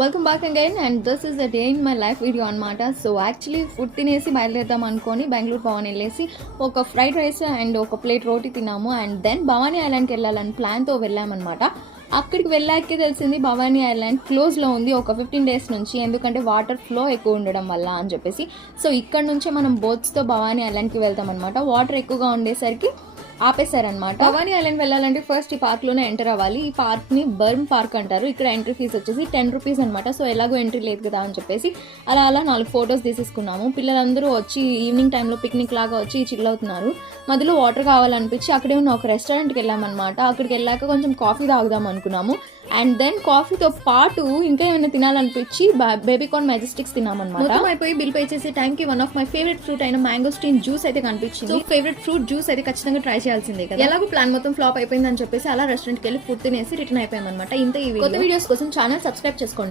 Welcome back again and this is the day in my life video అనమాట. So actually food తినేసి బయలుదేరుదాం అనుకొని బెంగళూరు భవానీ వెళ్ళేసి ఒక ఫ్రైడ్ రైస్ అండ్ ఒక ప్లేట్ రోటీ తిన్నాము. అండ్ దెన్ భవానీ ఐలాండ్కి వెళ్ళాలని ప్లాన్తో వెళ్ళామన్నమాట. అక్కడికి వెళ్ళాకే తెలిసింది భవానీ ఐలాండ్ క్లోజ్లో ఉంది ఒక 15 days నుంచి, ఎందుకంటే వాటర్ ఫ్లో ఎక్కువ ఉండడం వల్ల అని చెప్పేసి. సో ఇక్కడ నుంచే మనం బోట్స్తో భవానీ ఐలాండ్కి వెళ్తాం అనమాట. వాటర్ ఎక్కువగా ఉండేసరికి ఆపేశారనమాట. భవానీ ఐలాండ్ వెళ్ళాలంటే ఫస్ట్ ఈ పార్క్ లోనే ఎంటర్ అవ్వాలి. ఈ పార్క్ ని బర్మ్ పార్క్ అంటారు. ఇక్కడ ఎంట్రీ ఫీజు వచ్చేసి 10 rupees అనమాట. సో ఎలాగో ఎంట్రీ లేదు కదా అని చెప్పేసి అలా 4 ఫొటోస్ తీసేసుకున్నాము. పిల్లలందరూ వచ్చి ఈవినింగ్ టైంలో పిక్నిక్ లాగా వచ్చి చిల్ అవుతున్నారు. మధ్యలో వాటర్ కావాలనిపించి అక్కడే ఉన్న ఒక రెస్టారెంట్కి వెళ్ళామన్నమాట. అక్కడికి వెళ్ళాక కొంచెం కాఫీ తాగుదాం అనుకున్నాము. అండ్ దెన్ కాఫీతో పాటు ఇంకా ఏమైనా తినాలనిపించి బేబీకార్న్ మెజెస్టిక్స్ తిన్నామన్నమాట. మొత్తం అయిపోయి బిల్ పే చేసే టైంకి one of my favourite fruit అయిన మ్యాంగోస్టీన్ జ్యూస్ అయితే కనిపించింది. సో ఫేవరెట్ ఫ్రూట్ జ్యూస్ అయితే ఖచ్చితంగా ట్రై చేయాల్సిందే కదా. ఎలాగో ప్లాన్ మొత్తం ఫ్లాప్ అయిపోయిందని చెప్పేసి అలా రెస్టారెంట్కి వెళ్ళి ఫుడ్ తినేసి రిటర్న్ అయిపోయామన్నమాట. ఇంత ఈ కొత్త వీడియోస్ కోసం ఛానల్ సబ్స్క్రైబ్ చేసుకోండి.